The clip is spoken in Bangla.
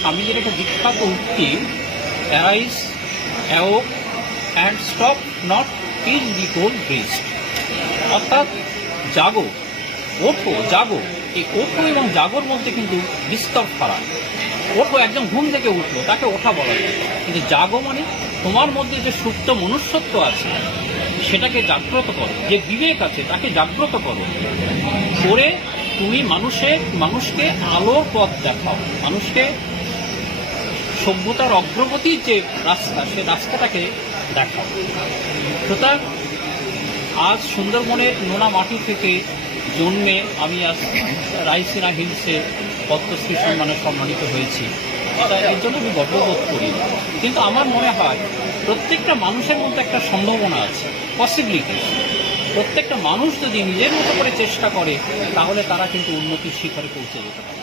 স্বামীজির একটা বিখ্যাত উক্তি, arise, অ্যাওক and stop not till the goal bridged, অর্থাৎ জাগো, ওঠো, জাগো। এই ওঠো এবং জাগোর মধ্যে কিন্তু বিস্তর ফারাক। ওঠো, একজন ঘুম থেকে উঠলো, তাকে ওঠা বলা যায়, কিন্তু জাগো মানে তোমার মধ্যে যে সুপ্ত মনুষ্যত্ব আছে সেটাকে জাগ্রত করো, যে বিবেক আছে তাকে জাগ্রত করো, করে তুমি মানুষকে আলোর পথ দেখাও, মানুষকে সভ্যতার অগ্রগতির যে রাস্তা, সে রাস্তাটাকে দেখাও। সুতরাং আজ সুন্দরবনের নোনা মাটি থেকে জন্মে আমি আজ রাইসিনা হিলসে পদ্মশ্রী সম্মানে সম্মানিত হয়েছি। এর জন্য আমি গর্ববোধ করি। কিন্তু আমার মনে হয় প্রত্যেকটা মানুষের মধ্যে একটা সম্ভাবনা আছে, পসিবিলিটি। প্রত্যেকটা মানুষ যদি নিজের মতো করে চেষ্টা করে তাহলে তারা কিন্তু উন্নতির শিখরে পৌঁছে যেতে পারে।